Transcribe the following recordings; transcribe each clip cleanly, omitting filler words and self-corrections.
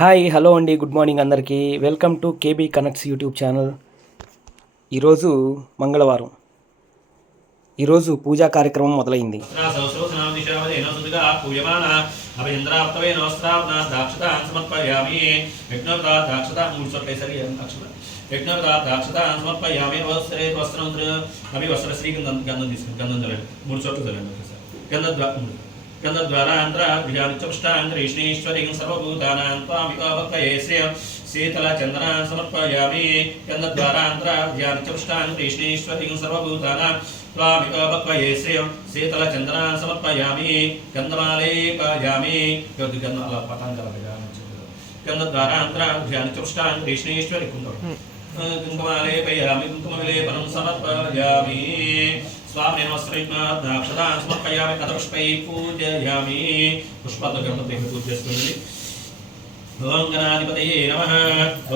Hi hello అండి, good morning అందరికీ. Welcome to KB connects YouTube channel. ఈరోజు మంగళవారం. ఈరోజు పూజా కార్యక్రమం మొదలైంది. गन्धद्वारान्तराभिजानित्यपुष्टान्तरीष्णीश्वरीं सर्वभूतानां त्वामिकाभक्तये श्रियं शीतलचन्दनान् समर्पयामि गन्धद्वारान्तराभिजानित्यपुष्टान्तरीष्णीश्वरीं सर्वभूतानां त्वामिकाभक्तये श्रियं शीतलचन्दनान् समर्पयामि गन्धमालेपयामि गन्धद्वारान्तराभिजानित्यपुष्टान्तरीष्णीश्वरी कुङ्कुमालेपयामि कुङ्कुमविलेपनं समर्पयामि स्वामिने नमस्कृत्याक्षतान् समर्पयामि कथपुष्पैः पूजयामि पुष्पाद्गणपतेः पूज्यस्तुति ओम गणाधिपतये नमः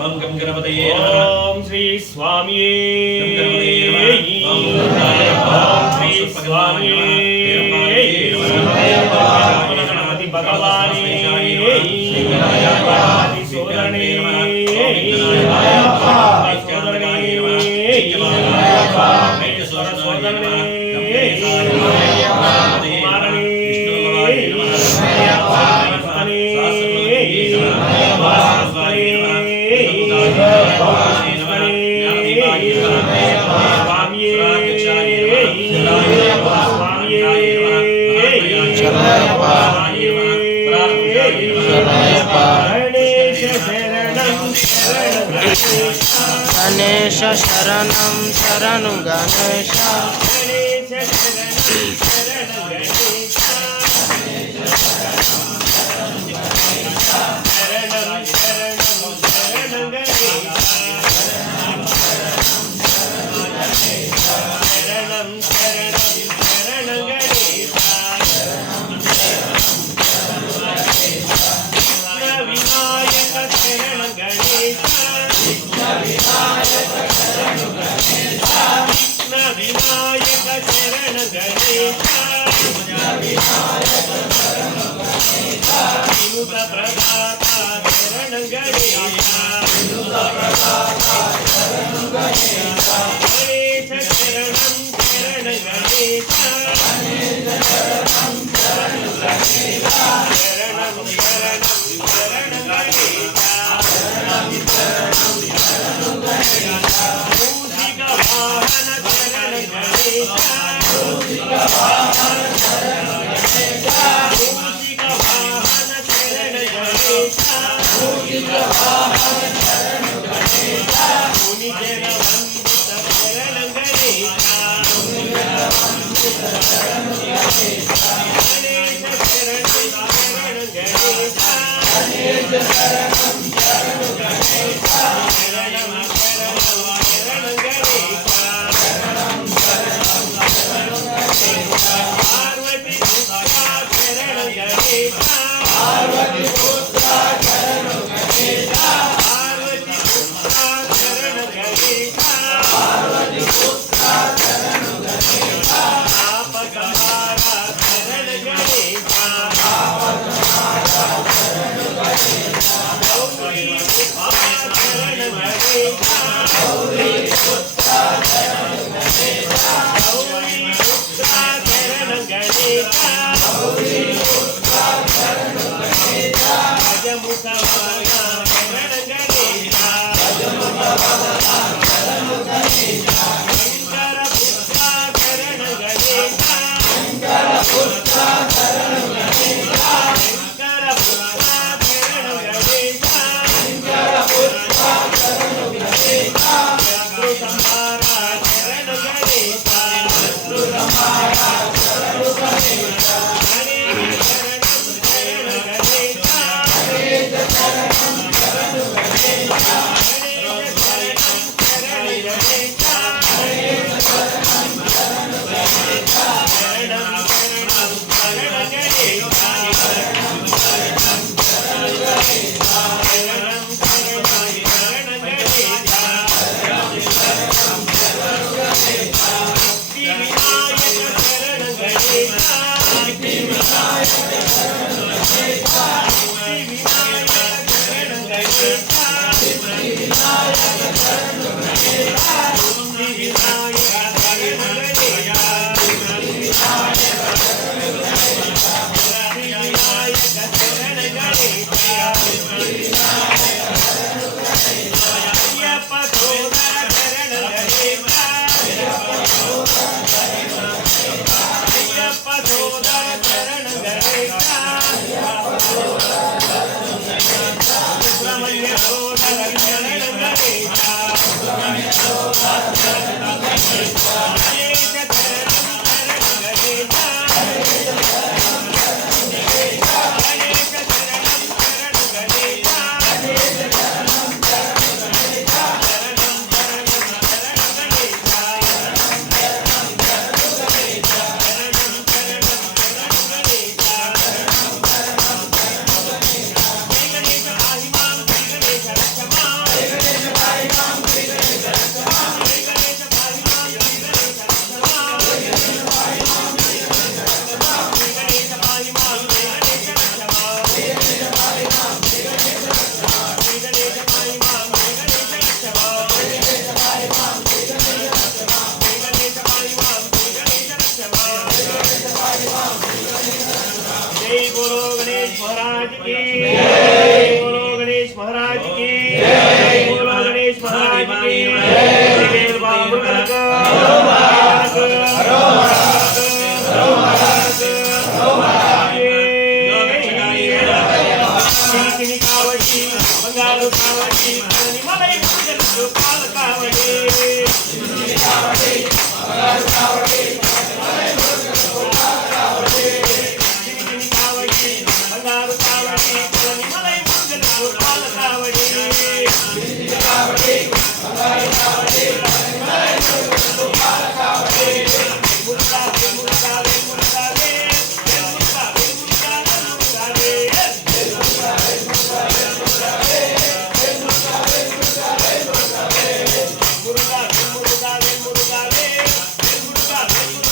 ओम गं गणपतये नमः ओम श्री स्वामिये ओम श्री स्वामिये गणपति भगवाने सोदरणे गणेश शरणं शरणु गणेश ಅಯ್ಯಪ್ಪ ಸೋದರ ಚರಣ ಗಣೇಶ ಅಯ್ಯಪ್ಪ ಸೋದರ ಚರಣ ಗಣೇಶ ಸುಬ್ರಹ್ಮಣ್ಯ ಸೋದರ ಚರಣ ಗಣೇಶ ಗಣೇಶ ಚರಣಂ जय बोलो गणेश महाराज की जय बोलो गणेश महाराज की जय बोलो गणेश महाराज की जय बाबू कावड़ी बंगारू कावड़ी मलई मुझे पाल कावड़ी బంగారు కావడి మలై మురుగను పాల కావడి మురుగాలే మురుగాలే మురుగాలే మురుగాలే మురుగాలే మురుగాలే మురుగాలే మురుగాలే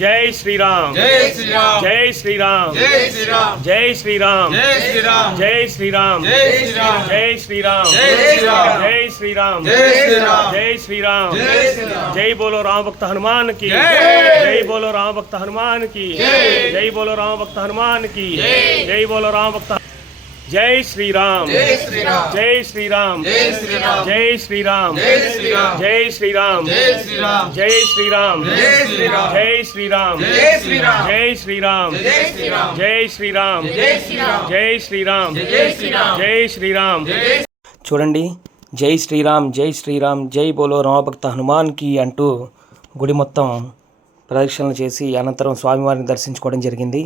జై శ్రీరామ్ జై శ్రీరామ్ జై శ్రీరామ్ జై శ్రీరామ్ జై శ్రీరామ్ జై శ్రీరామ్ జై శ్రీరామ్ జై శ్రీరామ్ జై శ్రీరామ్ జై శ్రీరామ్ జై శ్రీరామ్ జై శ్రీరామ్ జై శ్రీరామ్ జై శ్రీరామ్ జై బోలో రామ భక్త హనుమాన్ की జై జై బోలో రామ భక్త హనుమాన్ की జై బోలో రామ భక్త హనుమాన్ की జై బోలో రామ భక్త జై శ్రీరామ్ జై శ్రీరామ్ జై శ్రీరామ్ జై శ్రీరామ్ జై శ్రీరామ్ జై శ్రీరామ్ జై శ్రీరామ్ జై శ్రీరామ్ జై శ్రీరామ్ జై శ్రీరామ్ జై శ్రీరామ్ జై శ్రీరామ్ జై శ్రీరామ్ జై శ్రీరామ్ జై శ్రీరామ్ జై శ్రీరామ్ జై శ్రీరామ్ జై శ్రీరామ్ జై శ్రీరామ్ చూడండి, జై శ్రీరామ్ జై శ్రీరామ్ జై బోలో రామభక్త హనుమాన్కి అంటూ గుడి మొత్తం ప్రదక్షిణలు చేసి అనంతరం స్వామివారిని దర్శించుకోవడం జరిగింది.